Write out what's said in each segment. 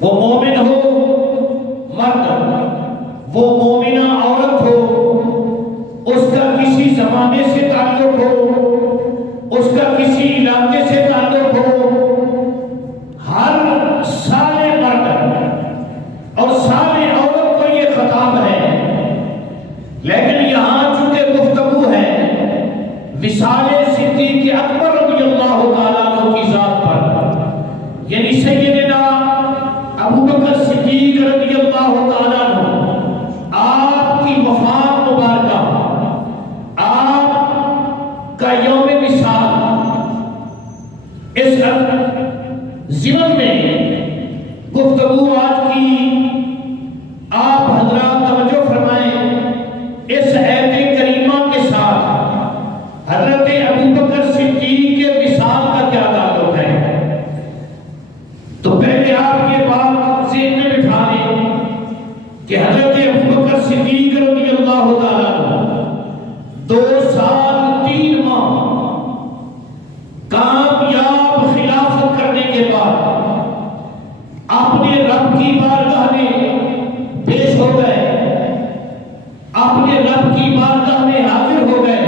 وہ مومن ہو مرد، وہ مومنہ عورت ہو، اس کا کسی زمانے سے تعلق ہو، اس کا کسی علاقے سے تعلق ہو، ہر سال مرد اور سال عورت کو یہ خطاب ہے۔ لیکن یہاں چونکہ گفتگو ہے وصال صدیق اکبر رضی اللہ تعالیٰ عنہ کی ذات پر، یعنی سیدنا ابو بکر صدیق رضی اللہ تعالیٰ عنہ، آپ کی وفات مبارکہ، آپ کا یوم وصال، اس ضمن میں گفتگو آج کی آپ حضرات توجہ فرمائیں۔ اس آیت کریمہ کے ساتھ حضرت ابو بکر صدیق کے وصال کا کیا تعلق ہے؟ تو پہلے آپ یہ بات ذہن میں بٹھا لیں کہ حضرت ابو بکر صدیق رضی اللہ تعالیٰ عنہ 2 سال 3 ماہ کامیاب خلافت کرنے کے بعد اپنے رب کی بارگاہ میں پیش ہو گئے، اپنے رب کی بارگاہ میں حاضر ہو گئے،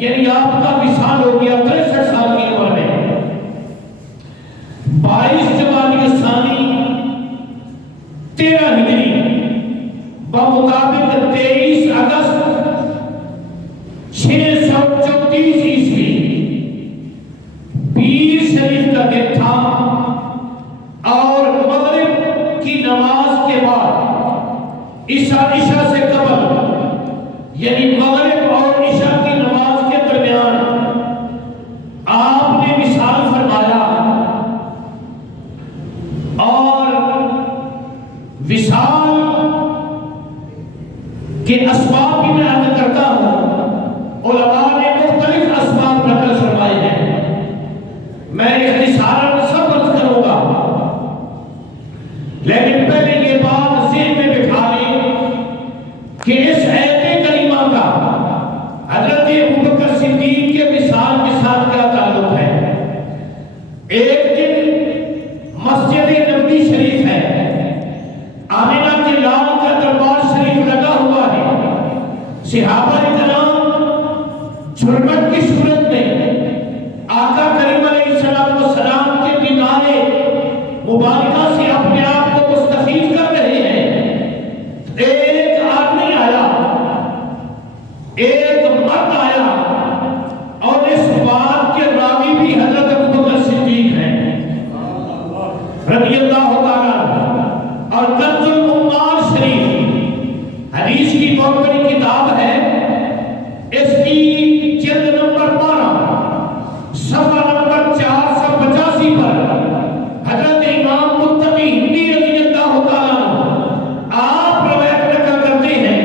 یعنی آپ کا وصال ہو گیا 63 سال کی عمر میں۔ 22 جمادی الثانی 13 ہجری بمطابق 23 اگست 634 عیسوی پیر شریف کا دن تھا، اور مغرب کی نماز کے بعد عشاء سے قبل، یعنی مغرب اور عشاء کی نماز کے درمیان آپ نے وصال فرمایا۔ اور وصال کے اسباب بھی میں عرض کرتا ہوں، علماء نے مختلف اسباب نقل فرمائے ہیں، میں اختصاراً سب عرض کروں گا، لیکن پہلے یہ بات ذہن میں بٹھا لیں کہ اس آیت کریمہ کا حضرت ابو بکر صدیق کے وصال کے ساتھ کیا تعلق ہے۔ ایک دن مسجد نبوی شریف ہے، آمنہ کے لال کا دربار شریف لگا ہوا ہے، صحابہ کرام جھرمٹ کی صورت میں آقا کریم علیہ السلام کے دیدار مبارکہ سے اپنے آپ کو مستفید کر رہے ہیں۔ ایک آدمی آیا، ایک مرد آیا، اور اس بات کے راوی بھی حضرت ابو بکر صدیق ہیں رضی اللہ تعالیٰ۔ اور کنز العمال شریف حدیث کی بہت بڑی کتاب ہے، اس کی جلد نمبر 12 صفحہ نمبر 485 پر حضرت امام متقی ہندی رضی اللہ تعالیٰ آپ روایت نقل کرتے ہیں،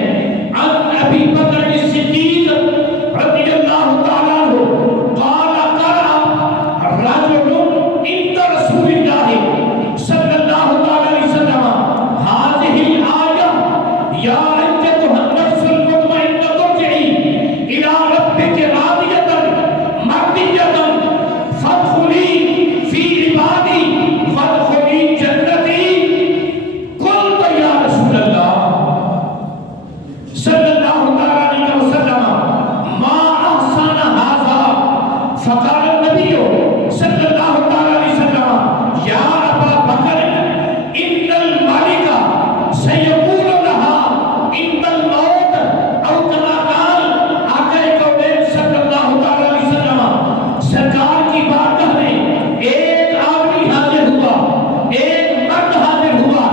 عن ابی بکر صدیق رضی اللہ تعالیٰ قال قرأ رجل عند رسول اللہ صلی اللہ علیہ وسلم هذه الآية یا ایتها النفس المطمئنة ارجعی إلى ربك راضية مرضية فادخلي في عبادي وادخلي جنتي۔ قلت یا رسول اللہ صلی اللہ علیہ وسلم ما احسن هذا، فقال النبي صلی اللہ علیہ وسلم یا ابا بکر ان الملک سیقول لها ان الموت، او کما قال آقا کونین صلی اللہ علیہ وسلم۔ سرکار کی بارگاہ میں ایک آدمی حاضر ہوا، ایک مرد حاضر ہوا،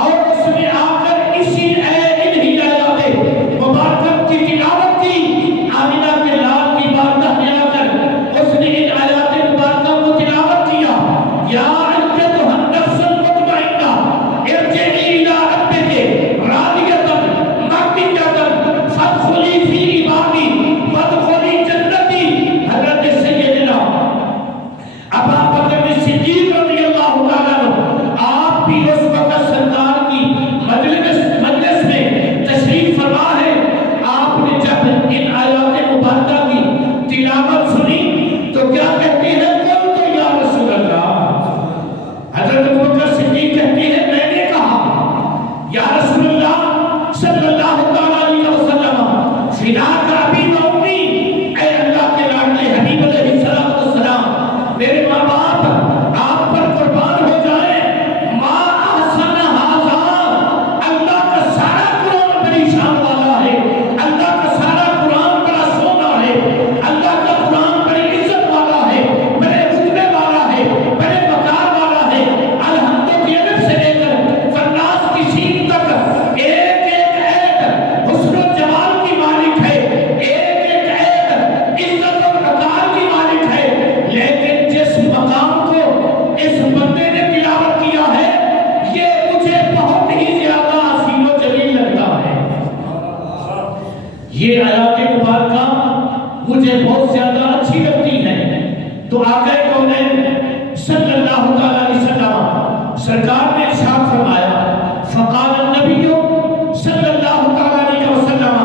اور اس نے آ کر اسی انہی آیات مبارکہ کی تلاوت کی۔ آمنہ کے لال کی بارگاہ میں آ کر اس نے ان آیات مبارکہ کو تلاوت کیا، یا ایتها النفس المطمئنہ ارجعی الی ربک راضیۃ مرضیۃ فادخلی فی عبادی وادخلی جنتی۔ حضرت سیدنا ابا بکر صدیق رضی اللہ تعالیٰ عنہ آپ بھی اس وقت سرکار کی مجلس میں تشریف فرما ہے۔ آپ نے جب ان آیات مبارکہ کی تلاوت سنی تو کیا کہتے ہیں؟ قلت یا رسول اللہ، حضرت ابو بکر صدیق کہتے سرکار نے ارشاد فرمایا فقال النبی صلی اللہ تعالی علیہ وسلم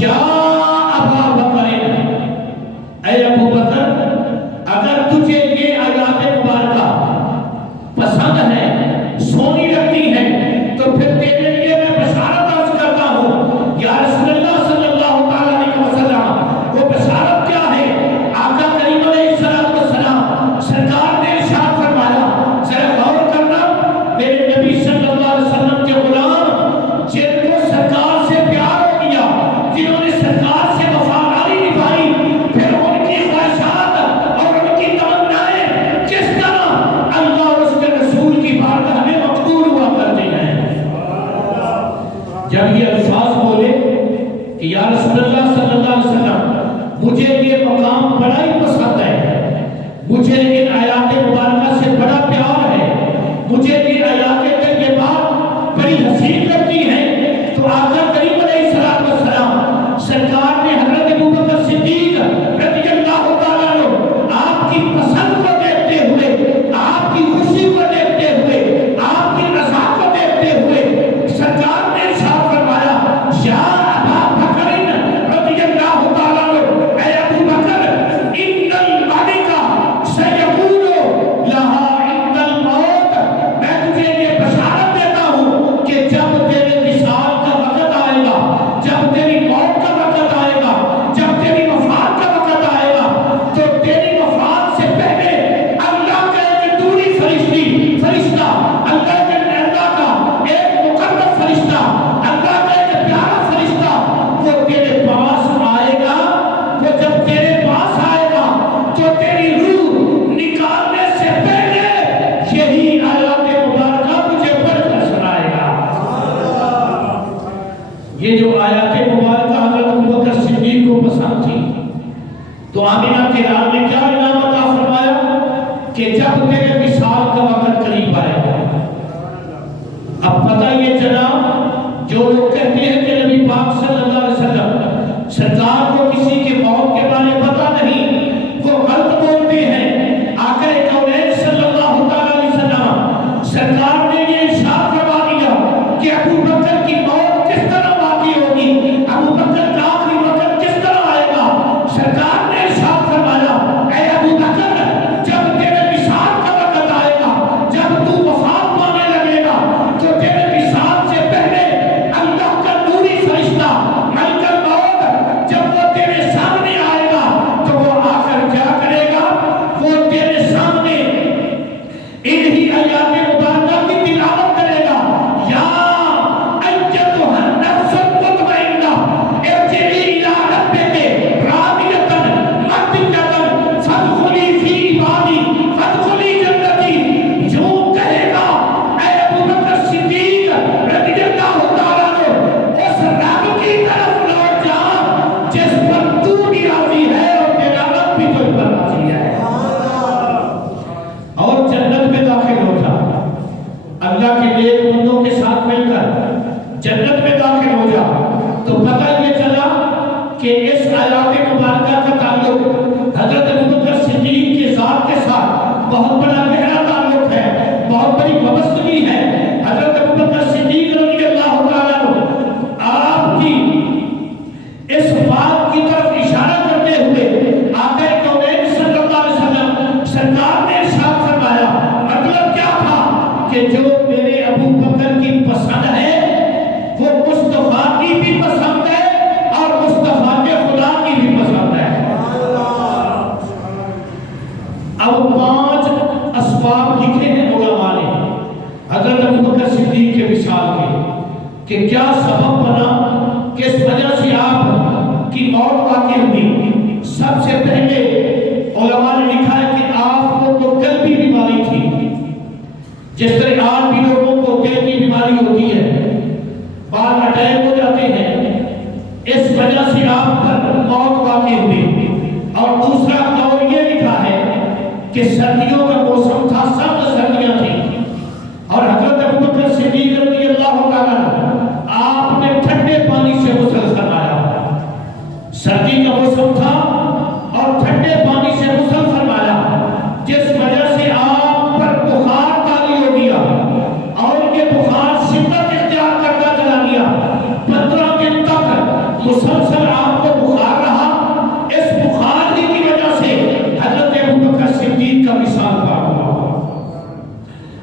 یا ابا بکر، اے ابو بکر اگر تجھے یہ آیات مبارکہ پسند ہے، سونی لگتی ہے، تو پھر تیرے لیے میں بشارت عرض کرتا ہوں یا رسول اللہ صلی اللہ تعالی علیہ وسلم۔ وہ بشارت کیا ہے؟ آقا کریم علیہ السلام سرکار نے ارشاد فرمایا، ذرا غور کرنا، میرے نبی صلی اللہ علیہ وسلم کے غلام جن کو سرکار سے پیار ہو گیا، جنہوں نے سرکار سے وفاداری نبھائی، پھر ان کی خواہشات اور ان کی تمنائیں کس طرح اللہ اور اس کے رسول کی بارگاہ میں مقبول ہوا کرتے ہیں۔ جب یہ الفاظ بولے کہ یا رسول اللہ صلی اللہ علیہ وسلم مجھے یہ مقام بڑا ہی پسند ہے، مجھے ان آیات مبارکہ سے بڑا پیار ہے، مجھے یہ آیات طیبات بڑی حسین لگتی ہیں، تو آقا کریم علیہ السلام سرکار نے حضرت ابوبکر صدیق رضی اللہ تعالیٰ عنہ آپ کی پسند کو دیکھتے ہوئے، آپ کی خوشی کو دیکھتے ہوئے، آپ کی رضا کو دیکھتے ہوئے سرکار نے ارشاد فرمایا یا ابا بکر رضی اللہ تعالیٰ عنہ، اے ابو بکر ان الملک سیقول لہا عند الموت، میں تجھے یہ بشارت دیتا ہوں کہ جب تیرے وصال کا وقت آئے گا، جب تیری موت کا وقت آئے گا، جب تیری وفات کا وقت آئے گا، تو تیری وفات سے پہلے اللہ کا ایک دوری فرشتہ، اللہ کے اللہ کا ایک مقرب فرشتہ، اللہ کا ایک پیارا فرشتہ وہ تیرے پاس آئے گا۔ وہ جب تیرے پاس آئے گا تو تیری روح نکالنے سے پہلے یہی آیات مبارکہ تجھے پڑھ کر سنائے گا۔ یہ جو آیات مبارکہ حضرت ابوبکر صدیق کو پسند تھی، تو آمینہ کے لال نے کیا انعام عطا فرمایا کہ جب تیرے وصال کا وقت قریب آئے گا۔ اب پتہ یہ چلا جو لوگ کہتے ہیں کہ نبی پاک صلی اللہ علیہ وسلم سرکار کو کسی کے موت کے بارے پتہ نہیں، وہ غلط بولتے ہیں۔ آقا کونین صلی اللہ تعالی علیہ وسلم سرکار نے یہ ارشاد فرما دیا کہ ابو بکر کی موت کس طرح واقع ہوگی، ابو بکر کا آخری وقت کس طرح آئے گا۔ سرکار نے ارشاد فرمایا اے ابو بکر جب تیرے وصال کا وقت آئے گا، جب تو وفات پانے لگے گا، تو تیرے وصال سے پہلے اللہ کا نوری فرشتہ ملک الموت جب وہ تیرے سامنے آئے گا تو وہ آ کر کیا کرے گا؟ وہ تیرے سامنے انہی آیات مبارکہ کی تلاوت کرے گا، یا ایتھا النفس المطمئنہ ارجعی الی ربک راضیۃ مرضیۃ فادخلی فی عبادی فادخلی جنتی۔ یوں کہے گا اے ابو بکر صدیق رضی اللہ تعالیٰ عنہ، اس رب کی طرف لوٹ جا جس پر تو بھی راضی ہے اور تیرا رب بھی تجھ پر راضی ہے، اور جنت میں داخل ہو جا، اللہ کے نیک بندوں کے ساتھ مل کر جنت میں داخل ہو جا۔ تو پتہ یہ چلا کہ اس آیات مبارکہ کا تعلق حضرت ابوبکر صدیق کی ذات کے ساتھ بہت بڑا گہرا تعلق ہے، بہت بڑی وابستگی ہے۔ حضرت ابوبکر صدیق رضی اللہ تعالیٰ عنہ آپ کی اس بات کی طرف اشارہ کرتے ہوئے آقا کونین صلی اللہ علیہ وسلم سرکار نے ارشاد فرمایا، مطلب کیا تھا کہ جو میرے ابو بکر کی پسند ہے وہ مصطفیٰ کی بھی پسند ہے اور مصطفیٰ کے خدا کی بھی پسند ہے۔ اب 5 اسباب لکھے ہیں علماء نے حضرت ابوبکر صدیق کے وصال کے کہ کیا سبب بنا، کس وجہ سے آپ کی موت واقع ہوئی۔ سب سے پہلے علماء نے لکھا ہے کہ آپ کو تو دل کی بیماری تھی، جس طرح آج بھی لوگوں کو دل کی بیماری ہوتی ہے، بعض اٹیک ہو جاتے ہیں، اس وجہ سے آپ پر موت واقع ہوئی۔ اور دوسرا قول یہ لکھا ہے کہ سردیوں کا موسم تھا، سخت سردیاں تھیں، اور حضرت ابوبکر صدیق رضی اللہ تعالیٰ آپ نے ٹھنڈے پانی سے غسل فرمایا۔ سردی کا موسم تھا اور ٹھنڈے پانی سے غسل فرمایا، جس وجہ سے آپ پر بخار طاری ہو گیا،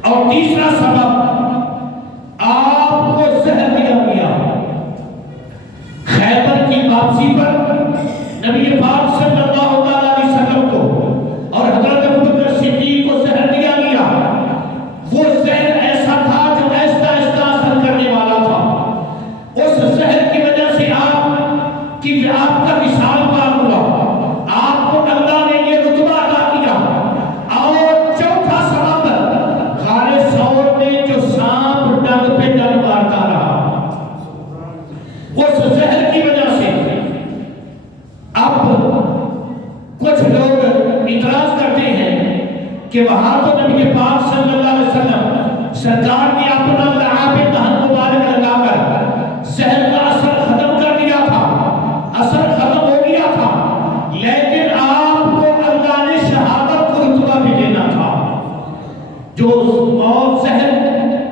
اور تیسرا سبب، آپ کو زہر دیا گیا۔ خیبر کی واپسی پر نبی پاک صلی اللہ علیہ وسلم کو اور حضرت ابوبکر صدیق کو زہر دیا گیا۔ وہ زہر ایسا تھا جو آہستہ آہستہ اثر کرنے والا تھا۔ اس زہر کی وجہ سے آپ کا وصال پار ہوا، آپ کو اللہ نے یہ رتبہ عطا کیا۔ اور چوتھا سبب، غار ثور میں جو سانپ ڈنگ پہ ڈنگ مارتا رہا، اس زہر کی وجہ سے اب کچھ لوگ اعتراض کرتے ہیں کہ وہاں تو نبی پاک صلی اللہ علیہ وسلم سرکار نے اپنا لعاب دہن مبارک لگا کر زہر کا اثر ختم کر دیا تھا، اثر ختم ہو گیا تھا، لیکن آپ کو اللہ نے شہادت کو رتبہ بھی دینا تھا۔ جو موت زہر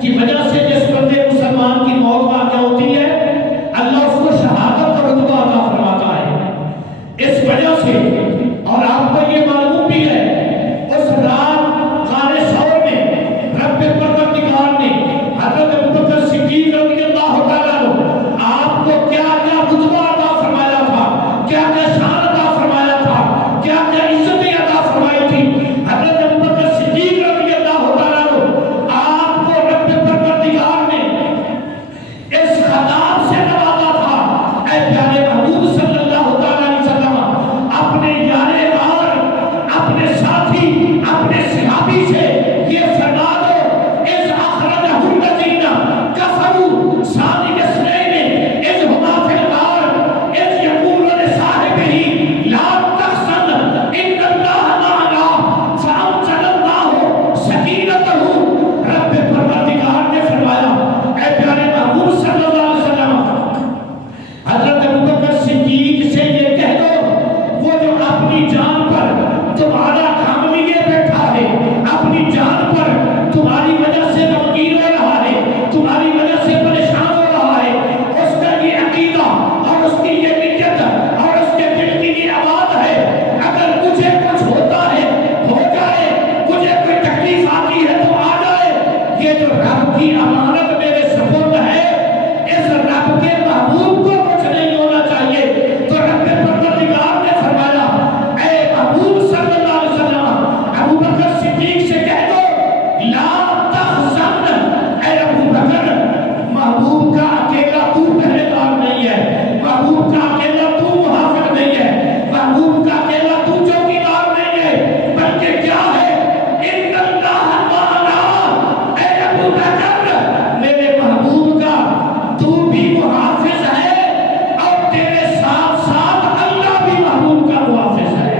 کی وجہ سے جس بندے مسلمان کی موت واقع ہوتی ہے، اللہ اس کو شہادت کا رتبہ عطا فرماتا ہے۔ اس وجہ سے، اور آپ کو یہ معلوم بھی ہے، اس رات غار ثور میں رب پروردگار نے حضرت ابوبکر صدیق رضی اللہ تعالیٰ عنہ آپ کو کیا کیا رتبہ عطا فرمایا تھا، کیا کیا شان عطا فرمایا تھا، کیا کیا عزتیں عطا فرمائی تھی۔ حضرت ابوبکر صدیق رضی اللہ تعالیٰ عنہ آپ کو رب پروردگار نے اس خطاب سے نوازا تھا، اے پیارے محبوب صلی اللہ تعالیٰ علیہ وسلم، اپنے یار غار، اپنے ساتھی، اپنے صحابی سے یہ فرما دو، اذ اخرجہ الذین کفروا ثانی اثنین اذ ہما فی الغار اذ یقول لصاحبہ لا تحزن ان اللہ معنا فانزل اللہ سکینتہ۔ رب پروردگار نے فرمایا، اے پیارے محبوب صلی اللہ علیہ وسلم، حضرت ابوبکر صدیق سے یہ کہہ دو، وہ جو اپنی جان پر تمہارا کام لیے بیٹھا ہے، اپنی جان پر تمہاری وجہ سے غمگین ہو رہا ہے، تمہاری وجہ سے پریشان ہو رہا ہے، اس کا یہ عقیدہ اور اس کی یہ نیت اور اس کے دل کی یہ آواز ہے، اگر مجھے کچھ ہوتا ہے ہو جائے، مجھے کوئی تکلیف آتی ہے تو آ جائے، یہ جو رب کی امانت میرے سپرد ہے، اس رب کے محبوب کو کچھ نہیں ہونا چاہیے۔ تو رب پروردگار نے فرمایا، اے محبوب صلی اللہ علیہ وسلم، ابوبکر صدیق سے کہہ دو لا تحزن، اے ابوبکر، محبوب کا اکیلا تو پہرے دار نہیں ہے، محبوب کا اکیلا تو محافظ نہیں ہے، محبوب کا اکیلا تو چوکیدار نہیں ہے، بلکہ کیا ہے، ان اللہ معنا، اے ابوبکر، میرے محبوب کا تو بھی محافظ ہے، اور تیرے ساتھ ساتھ اللہ بھی محبوب کا محافظ ہے۔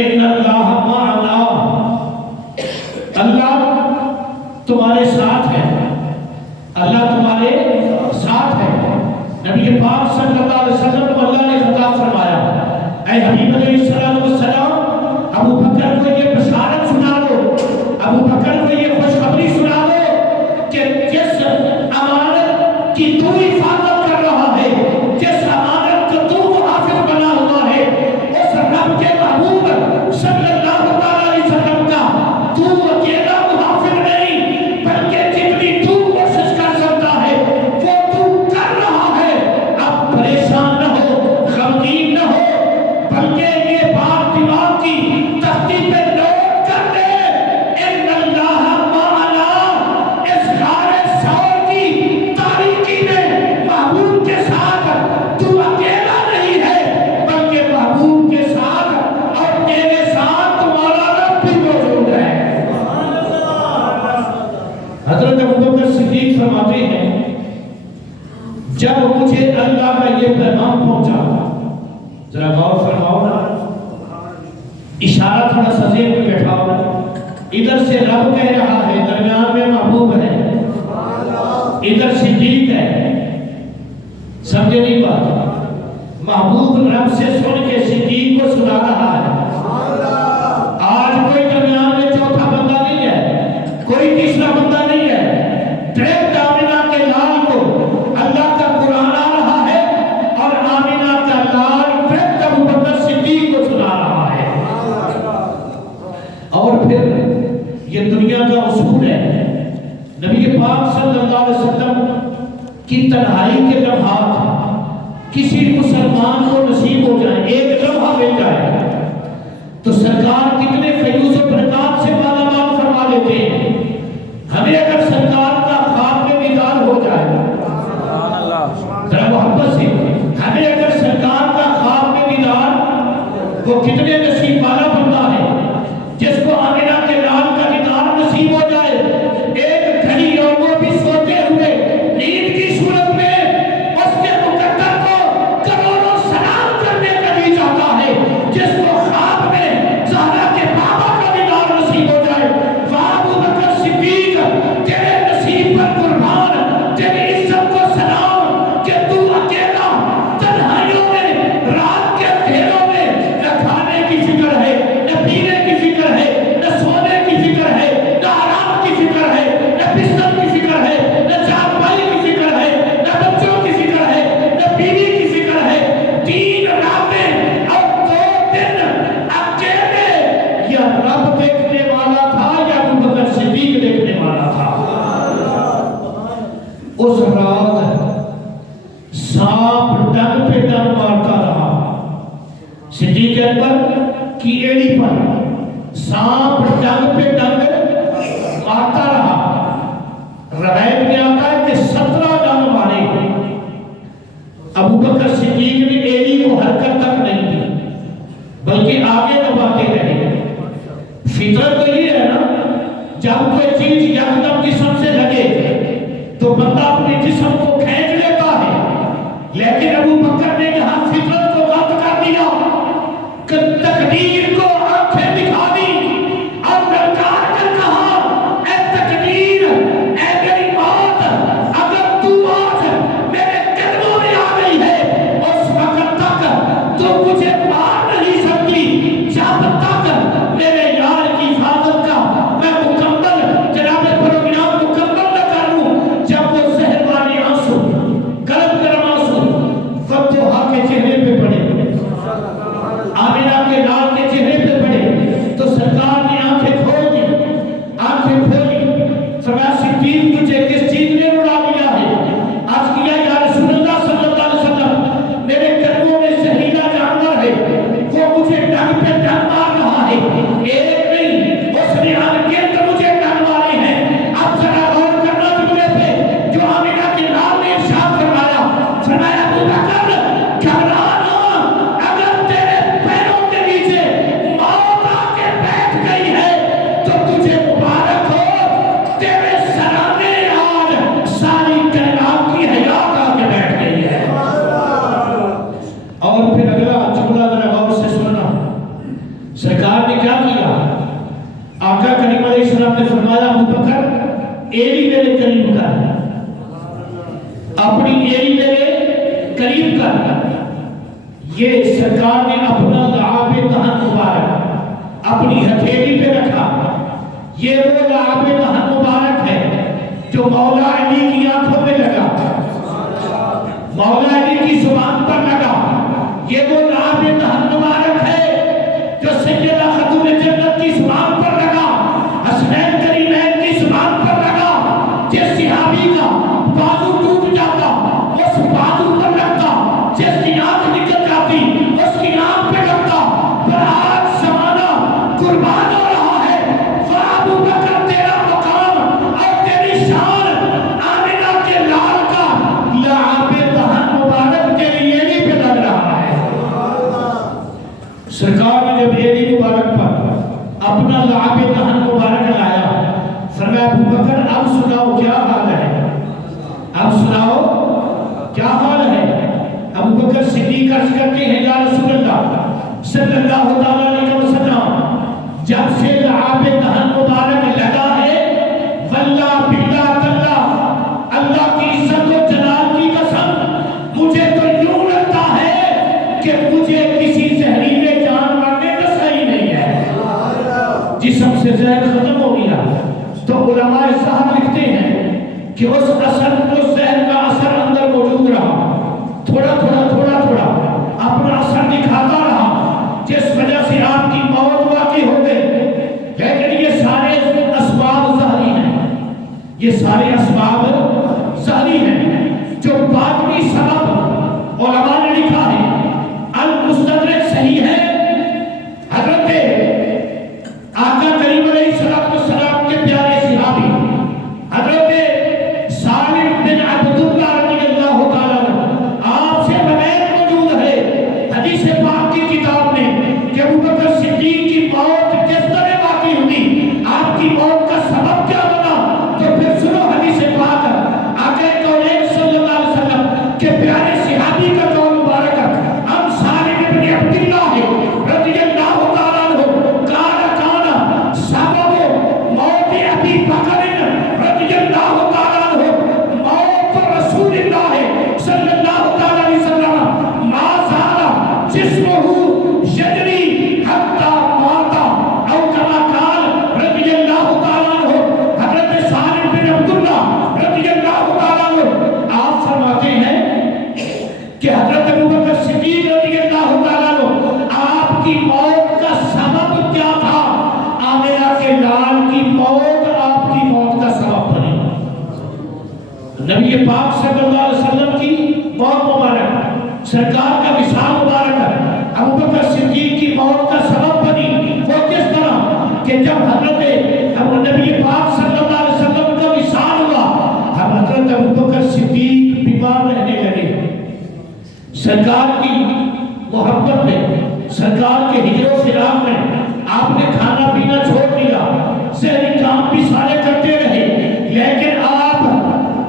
ان اللہ معنا، اللہ تمہارے ساتھ ہے، اللہ تمہارے ساتھ ہے۔ نبی پاک صلی اللہ علیہ وسلم کو اللہ نے خطاب فرمایا، اے حبیب علیہ السلام، ابو بکر کو یہ بشارت سنا دو، ابو بکر کو یہ خوشخبری سنا دو کہ جس امانت کی تو حفاظت کر رہا ہے، جس امانت کا تو محافظ بنا ہوا ہے، اس رب کے محبوب صلی اللہ علیہ وسلم کا تو اکیلا محافظ نہیں، بلکہ جتنی تو کوشش کر سکتا ہے وہ تو کر رہا ہے۔ اب پریشان نہ ہو، غمگین نہ ہو، بلکہ یہ بات دماغ کی تختی پہ نوٹ کر دے، ان اللہ معنا، اس غار ثور کی تاریکی میں محبوب کے ساتھ تو اکیلا نہیں ہے، بلکہ محبوب کے ساتھ اور تیرے ساتھ تمہارا رب بھی موجود ہے۔ حضرت ابوبکر صدیق فرماتے ہیں، جب مجھے اللہ کا یہ پیغام پہنچا، ذرا غور فرماؤ نا، اشارہ تھوڑا سا ذہن میں بیٹھاؤ نا، ادھر سے رب کہہ رہا ہے، درمیان میں محبوب ہے، ادھر صدیق ہے، سمجھے نہیں بات؟ محبوب رب سے سن کے صدیق کو سنا رہا ہے۔ آج کوئی درمیان میں چوتھا بندہ نہیں ہے، کوئی تیسرا بندہ نہیں ہے، ڈائریکٹ آمینہ کے لال کو اللہ کا قرآن آ رہا ہے، اور آمینہ کا لال ڈائریکٹ ابوبکر صدیق کو سنا رہا ہے۔ اور پھر یہ دنیا دنیا کا اصول ہے، نبی پاک صلی اللہ علیہ وسلم کی تنہائی کے لمحات کسی مسلمان کو نصیب ہو جائیں، ایک لمحہ مل جائے تو سرکار کتنے فیوز و برکات سے مالا مال فرما لیتے ہیں۔ ہمیں اگر سرکار کا خواب میں دیدار ہو جائے، ذرا محبت سے، ہمیں اگر سرکار کا خواب میں دیدار، وہ کتنے نصیب والا بندہ ہے جس کو آمنہ کے لال کا دیدار نصیب ہو جائے، ایک گھڑی اور وہ بھی سوتے ہوئے نیند کی صورت میں اس کے مقدر کو کروڑوں سلام کرنے کا بھی چاہتا ہے، جس کو خواب میں زہرا کے بابا کا دیدار نصیب ہو جائے۔ ابو بکر صدیق تیرے نصیب پر قربان، تیری عزت کو سلام کہ تو اکیلا تنہائیوں میں رات کے اندھیروں میں نہ کھانے کی فکر ہے، نہ پینے کی فکر ہے، نہ سونے کی فکر ہے، نہ آرام کی فکر ہے، نہ بستر کی فکر ہے، نہ چارپائی کی فکر ہے، نہ بچوں کی فکر ہے، نہ بیوی کی فکر ہے۔ 3 راتیں اور 2 دن اکیلے، یا رب دیکھنے والا تھا یا ابو بکر صدیق دیکھنے والا تھا؟ اس رات سانپ ڈنگ پہ ڈنگ مارتا رہا، صدیق اکبر کی ایڑی پر سانپ ڈنگ پہ ڈنگ مارتا رہا۔ روایت میں آتا ہے کہ 17 ڈنگ مارے، ابو بکر صدیق نے ایڑی کو حرکت تک نہیں دی بلکہ آگے دباتے رہے۔ فطرت تو یہ ہے نا، جب کوئی چیز یکدم جسم سے لگے تو بندہ اپنے جسم کو کھینچ لیتا ہے، لیکن ابو بکر نے یہاں فطرت کو غلط کر دیا کہ تقدیر کو آنکھیں دکھا دی اور للکار کر کہا، اے تقدیر، اے میری موت، اگر تو آج میرے قدموں میں آ گئی ہے اس وقت تک تو مجھے مار نہیں سکتی جب تک میرے یار کی حفاظت کا میں مکمل جناب پروگرام مکمل نہ کروں۔ جب وہ زہر والے آنسو، گرم گرم آنسو فتوحا کے چہرے پہ پڑے، آمنہ کے لال کے چہرے پہ پڑے تو سرکار نے آنکھیں کھول دی، آنکھیں کھولی، فرمایا صدیق تجھے کس چیز نے اڑا دیا ہے؟ عرض کیا یا رسول اللہ صلی اللہ علیہ وسلم، میرے قدموں میں زہریلا جانور ہے، وہ مجھے ڈنگ پہ ڈنگ مار رہا ہے، ایک نہیں اس نے انگیت مجھے ڈنگ مارے ہیں۔ اب ذرا غور کرنا جملے پہ جو آمنہ کے لال نے ارشاد فرمایا، فرمایا ابو بکر گھبرانا، اگر تیرے پیروں کے نیچے موت آ کے بیٹھ گئی ہے تو تجھے مبارک ہو، تیرے سرانے آج ساری کائنات کی حیات آ کے بیٹھ گئی ہے۔ اور پھر اگلا جملہ ذرا غور سے سننا، سرکار نے کیا کیا؟ آقا کریم علیہ السلام نے فرمایا ابو بکر ایڑی میرے قریب کر، اپنی ایڑی میرے قریب کر۔ یہ سرکار نے اپنا لعاب دہن مبارک اپنی ہتھیلی پہ رکھا، یہ وہ لعاب دہن مبارک ہے جو مولا علی کی آنکھوں میں لگا، مولا علی کی زبان پر لگا، یہ وہ لعاب دہن مبارک ہے جو سیدہ خاتون جنت کی زبان پر لگا، حسنین کریمین کی زبان پر لگا۔ جس صحابی کا بازو ٹوٹ جاتا اس بازو پر لگتا، جس کی آنکھ نکل جاتی اس کی آنکھ پہ لگتا، پر آج زمانہ قربان ہو رہا ہے۔ ابو بکر تیرا مقام اور تیری شان آمنہ کے لال کا لعاب دہن مبارک تیری ایڑی پہ لگ رہا ہے۔ سرکار نے جب ایڑی مبارک پر اپنا لعاب دہن مبارک لایا، فرمایا ابو بکر اب سناؤ کیا حال ہے، اب سناؤ کیا حال ہے؟ ابو بکر صدیق عرض کرتے ہیں یا رسول اللہ صلی اللہ تعالیٰ علیہ وسلم، جب سے لعاب دہن مبارک لگا ہے، واللہ باللہ تاللہ، اللہ کی عزت و جلال کی قسم، مجھے تو یوں لگتا ہے کہ مجھے کسی زہریلے جانور نے ڈسا ہی نہیں ہے، جسم سے زہر ختم ہو گیا۔ تو علماء صاحب لکھتے ہیں کہ اس زہر کا اثر اندر موجود رہا، تھوڑا تھوڑا اپنا اثر دکھاتا رہا، جس وجہ سے آپ کی موت واقع ہو گئی، لیکن یہ سارے اسباب یہ سارے اسباب ظاہری ہیں. جو باطنی سبب علماء نے لکھا ہے المستدرک صحیح ہے. حضرت آقا کریم علیہ السلام کے پیارے صحابی حضرت سالم بن عبداللہ رضی اللہ تعالیٰ عنہ آپ سے بغیر موجود ہے حدیث پاک کی کتاب میں کہ ابوبکر صدیق کی موت کس طرح واقع ہوئی، آپ کی موت کا سبب کیا بنا. تو پھر سنو حدیث پاک آقا کونین صلی اللہ علیہ وسلم کے پیارے صحابی کا قول مبارک ہم سالم بن عبداللہ رضی اللہ تعالیٰ عنہ کان سبب موت ابی بکر رضی اللہ تعالیٰ عنہ موت رسول اللہ صلی اللہ تعالیٰ علیہ وسلم ما زال جسمہ یجری حتی مات او کما قال رضی اللہ تعالیٰ عنہ. حضرت سالم بن عبداللہ رضی اللہ تعالیٰ عنہ آپ فرماتے ہیں کہ حضرت ابوبکر صدیق رضی اللہ تعالیٰ عنہ آپ کی موت کا سبب کیا تھا. آمنہ کے لال کی موت آپ کی موت کا سبب بنی. نبی پاک صلی اللہ علیہ وسلم کی موت مبارک، سرکار کا وصال مبارک ابوبکر صدیق کی موت کا سبب بنی. وہ کس طرح کہ جب حضرت نبی پاک صلی اللہ علیہ وسلم کا وصال ہوا حضرت ابوبکر صدیق بیمار رہنے لگے. سرکار کی محبت میں، سرکار کے ہجر و فراق میں آپ نے کھانا پینا چھوڑ دیا، ظاہری کام بھی سارے کرتے رہے، لیکن آپ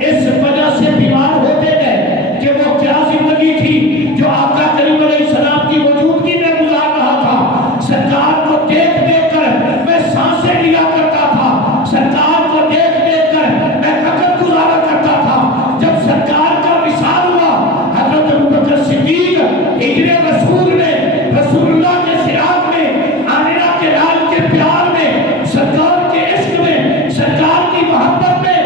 اس وجہ سے بیمار ہوتے گئے کہ وہ کیا زندگی تھی جو آقا کریم علیہ السلام کی موجودگی میں گزار رہا تھا. سرکار کو دیکھ دیکھ کر میں سانسیں لیا کرتا تھا، سرکار کو دیکھ دیکھ کر میں وقت گزارا کرتا تھا. جب سرکار کا وصال ہوا حضرت ابوبکر صدیق ہجر رسول میں، رسول اللہ کے فراق میں، آمنہ کے لال کے پیار میں، سرکار کے عشق میں، سرکار کی محبت میں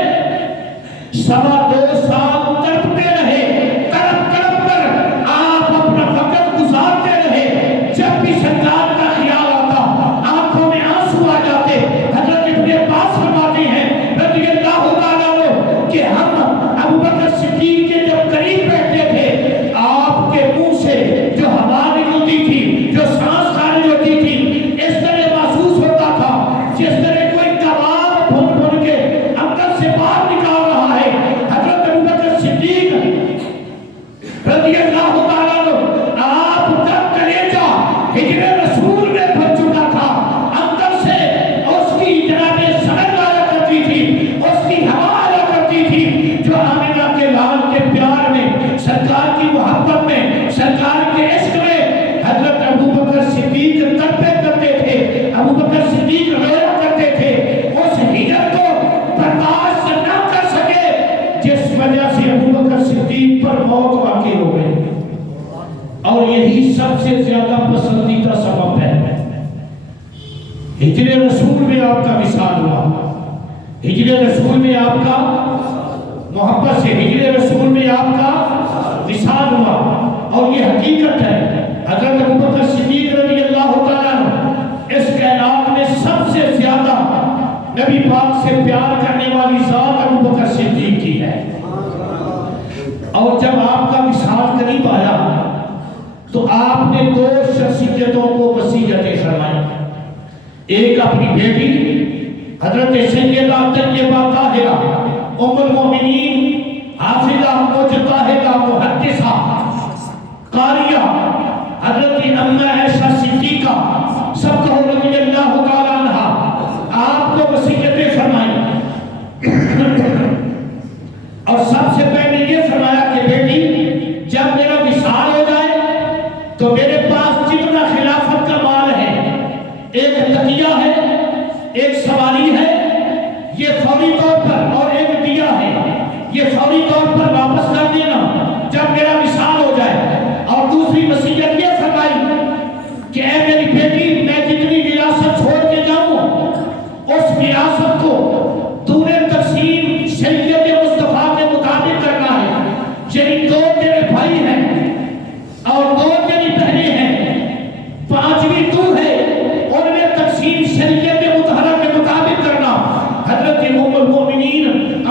2.25 سال تڑپتے رہے. تڑپ تڑپ کر آپ اپنا وقت گزارتے رہے. جب بھی سرکار کا خیال آتا آنکھوں میں آنسو آ جاتے. حضرت ابن عباس فرماتے ہیں رضی اللہ تعالیٰ عنہ کہ ہم ابوبکر صدیق کے جب قریب بیٹھتے تھے آپ کے منہ سے جو ہوا نکلتی تھی، جو سانس خارج ہوتی تھی، اس طرح محسوس ہوتا تھا جس طرح کوئی کباب بھون بھون کے اندر سے باہر نکال رہا ہے. حضرت ابوبکر صدیق رضی اللہ تعالیٰ عنہ آپ کا کلیجہ ہجر رسول میں بھر چکا تھا. اندر سے اس کی جناب سمجھ آیا کرتی تھی، اس کی ہوا آیا کرتی تھی جو آمنہ کے لال کے پیار میں، سرکار کی محبت میں، سرکار کے عشق میں حضرت ابوبکر صدیق تڑپے کرتے تھے، ابوبکر صدیق رویا کرتے تھے. اس ہجر کو برداشت نہ کر سکے جس وجہ سے ابوبکر صدیق پر موت واقع ہو گئی. اور یہی سب سے زیادہ پسندیدہ سبب ہے. ہجر رسول میں آپ کا وصال ہوا، ہجر رسول میں آپ کا محبت سے ہجر رسول میں آپ کا وصال ہوا. اور یہ حقیقت ہے حضرت ابوبکر صدیق رضی اللہ تعالیٰ عنہ اس کائنات میں سب سے زیادہ نبی پاک سے پیار کرنے والی ذات ابوبکر صدیق کی ہے. اور جب آپ کا وصال قریب آیا تو آپ نے 2 شخصیتوں کو وصیتیں فرمائی. ایک اپنی بیٹی حضرت سیدہ طیبہ طاہرہ ام المومنین حافظہ مجتہدہ محدثہ قاریہ حضرت امہ عائشہ صدیقہ سب کو رضی اللہ تعالیٰ عنہ آپ کو وصیتیں فرمائی. اور سب سے پہلے یہ فرمایا کہ بیٹی جب میرا وصال ہو جائے تو میرے پاس جتنا خلافت کا مال ہے، ایک تکیہ ہے، ایک سواری ہے، یہ فوری طور پر، اور ایک دیا ہے، یہ فوری طور پر واپس کر دینا جب میرا وصال ہو جائے. اور دوسری وصیت یہ فرمائی کہ اے میری بیٹی میں جتنی وراثت چھوڑ کے جاؤں اس وراثت کو دورے تقسیم شریعت مصطفیٰ کے مطابق کرنا ہے. یعنی 2 تیرے بھائی ہیں اور 2 تیری بہنیں ہیں، 5ویں تو ہے، ان میں تقسیم شریعت مطہرہ کے مطابق کرنا. حضرت ام المومنین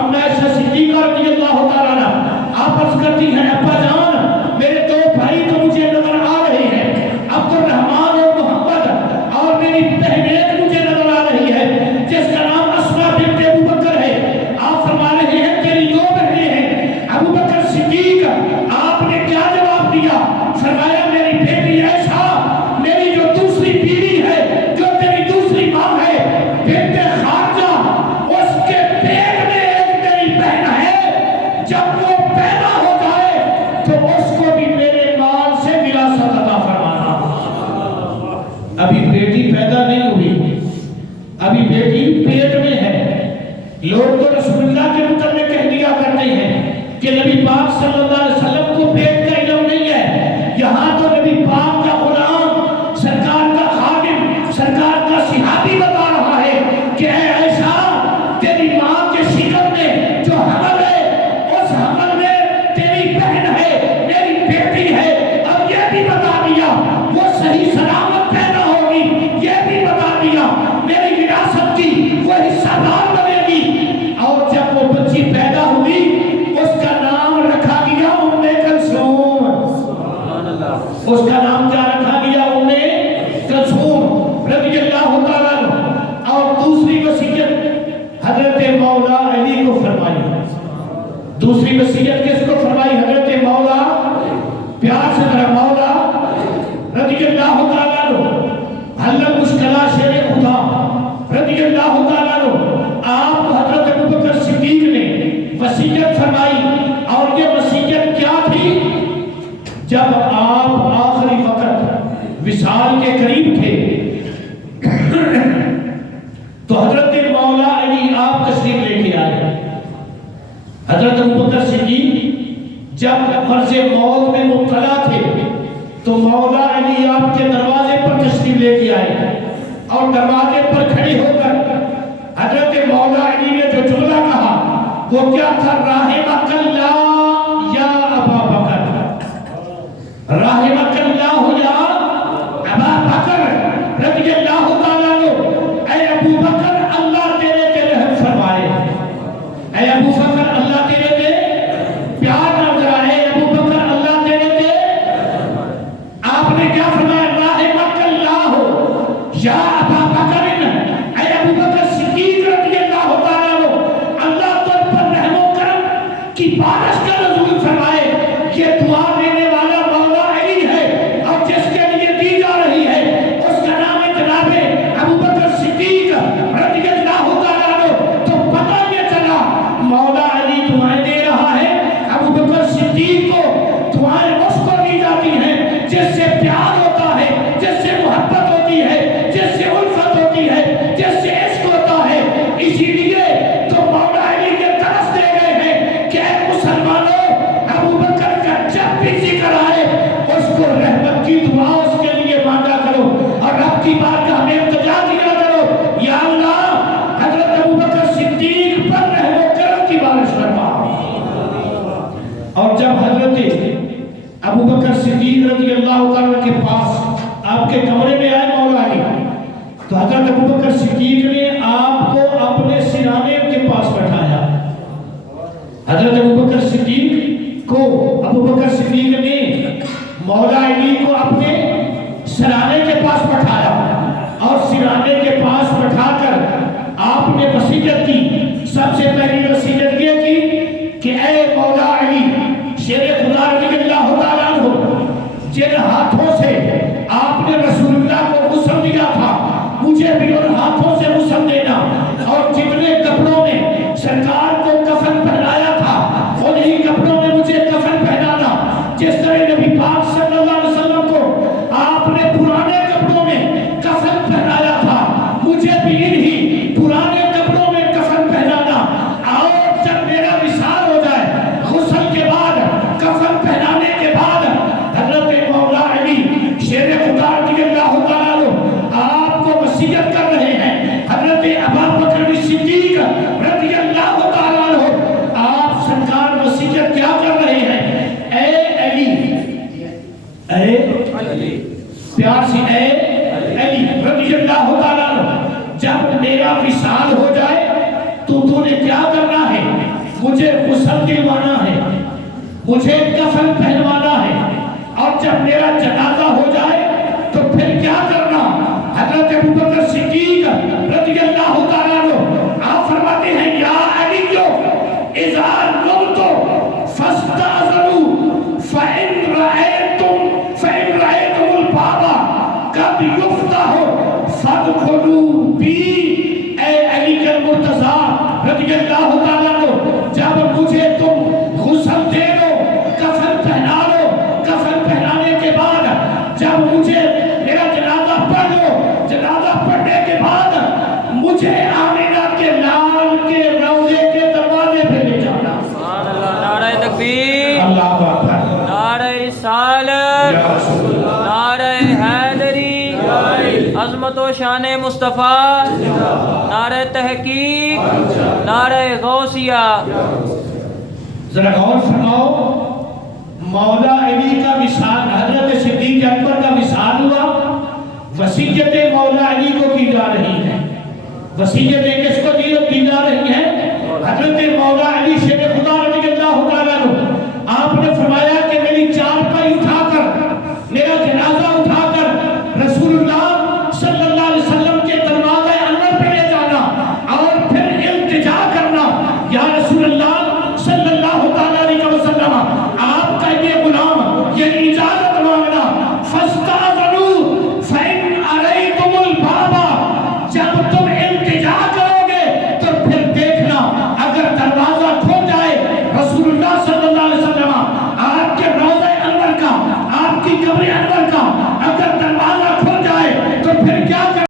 لوگ تو رسول اللہ کے متعلق کہہ دیا کرتے ہیں کہ نبی پاک صلی اللہ علیہ وسلم کو پیٹ کا علم نہیں ہے، یہاں تو نبی پاک کا غلام، سرکار کا خادم، سرکار کا صحابی بتا رہا ہے کہ اے عائشہ، تیری ماں کے شکم میں جو حمل ہے، اس حمل میں تیری بہن ہے، میری بیٹی ہے، اور یہ بھی بتا دیا وہ صحیح سلامت پیدا ہوگی، یہ بھی بتا دیا میری وراثت کی وہ حصہ دار بنے گی۔ اور جب وہ بچی پیدا ہوئی اس کا نام رکھا گیا ام کلثوم۔ اس کا نام کیا رکھا گیا؟ ام کلثوم رضی اللہ تعالیٰ عنہ۔ اور دوسری وصیت حضرت مولا علی کو فرمائی، دوسری وصیت کس کو فرمائی؟ حضرت مولا، پیار سے ذرا، مولا رضی اللہ تعالیٰ عنہ، حل مشکلہ شیر خدا رضی اللہ تعالیٰ عنہ۔ آپ حضرت ابوبکر صدیق نے وصیت فرمائی، اور یہ وصیت کیا تھی؟ جب آپ آخری وقت وصال کے قریب تھے تو حضرت مولا علی آپ تشریف لے کے آئے۔ حضرت ابوبکر صدیق جب مرض موت میں مبتلا تھے تو مولا علی آپ کے دروازے پر تشریف لے کے آئے، اور دروازے پر کھڑے ہو کر حضرت مولا علی نے جو جملہ کہا وہ کیا تھا؟ رحمک اللہ یا ابا بکر، رحمک اللہ یا ابا بکر رضی اللہ تعالیٰ عنہ۔ اے ابو بکر، اللہ تیرے پہ رحم فرمائے، اے ابو بکر اللہ تیرے پہ پیار نہ کرائے، اے ابو بکر اللہ تیرے پہ۔ آپ نے کیا فرمایا؟ رحمک اللہ یا ابا بکر، اے ابو بکر صدیق رضی اللہ تعالیٰ عنہ، اللہ تجھ پر رحم و کرم کی بارش کا نزول فرمائے۔ یہ دعا دینے والا مولا علی ہے، اور جس کے لیے دی جا رہی ہے اس کا نام ہے جناب ابو بکر صدیق رضی اللہ تعالیٰ عنہ۔ تو پتہ یہ چلا مولا علی دعائیں دے رہا ہے، ابو بکر صدیق کو دعائیں اس کو دی جاتی ہیں جس سے پیار ہوتا ہے، جس سے محبت ہوتی ہے، جس سے الفت ہوتی ہے، جس سے عشق ہوتا ہے۔ اسی لیے تو مولا علی کے طرف دے گئے ہیں کہ اے مسلمانوں، ابو بکر کا جب بھی ذکر آئے اس کو رحمت کی دعا اس کے لیے مانگا کرو، اور رب کی بارگاہ میں التجا کیا کرو، یا اللہ حضرت ابو بکر صدیق پر رحم و کرم کی بارش فرما۔ اور جب حضرت ابو بکر صدیق رضی اللہ تعالیٰ کے پاس آپ کے کمرے میں آئے مولا علی، تو حضرت ابو بکر صدیق نے آپ کو اپنے سرانے کے پاس بٹھایا۔ حضرت ابو بکر صدیق کو، ابو بکر صدیق نے مولا علی کو اپنے سرانے کے پاس بٹھایا، اور سرانے کے پاس بٹھا کر آپ نے وصیت کی۔ سب سے پہلی وصیت یہ کی کہ اے مولا علی، شیر خدا رضی اللہ تعالیٰ عنہ، جن ہاتھوں سے آپ نے رسول اللہ کو غسل دیا تھا مجھے بھی ان ہاتھوں سے غسل دینا، اور جتنے کپڑوں میں سرکار کو کفن پہنایا تھا انہی کپڑوں میں مجھے کفن پہنانا۔ جس طرح نبی پاک صلی اللہ علیہ وسلم کو آپ نے پرانے کپڑوں میں کفن پہنایا تھا مجھے بھی انہی پرانے کپڑوں میں کفن پہنانا۔ اور جب میرا وصال ہو جائے، غسل کے بعد، کفن پہنانے کے بعد، حضرت مولا علی شیر خدا رضی اللہ تعالیٰ عنہ آپ کو وصیت کر رہے ہیں۔ حضرت ابو بکر صدیق رضی اللہ تعالیٰ عنہ آپ سرکار وصیت کیا کر رہے ہیں؟ اے علی، اے علی، پیار سے اے علی رضی اللہ تعالیٰ عنہ، جب میرا وصال ہو جائے تو نے کیا کرنا ہے؟ مجھے غسل دلوانا ہے، مجھے کفن پہنوانا ہے، اور جب میرا جنازہ ہو جائے تو پھر کیا کرنا؟ حضرت ابو بکر صدیق رضی اللہ تعالیٰ عنہ آپ فرماتے ہیں یا علیو اذا نمتم فاستأذنوا فإن رأيتم الباب قد يفتح فادخلوا بی۔ اے علی کے مرتضیٰ رضی اللہ تعالیٰ عنہ، جب مجھے تم غسل دے لو، کفن پہنا لو، کفن پہنانے کے بعد جب مجھے میرا جنازہ پڑھ لو، جنازہ پڑھنے کے بعد مجھے عظمت و شان مصطفیٰ، نعرہ تحقیق، نعرہ غوثیہ۔ ذرا غور فرماؤ، مولا علی کا وصال، حضرت صدیق اکبر کا وصال ہوا، وصیتیں مولا علی کو کی جا رہی ہیں۔ وصیتیں کس کو دی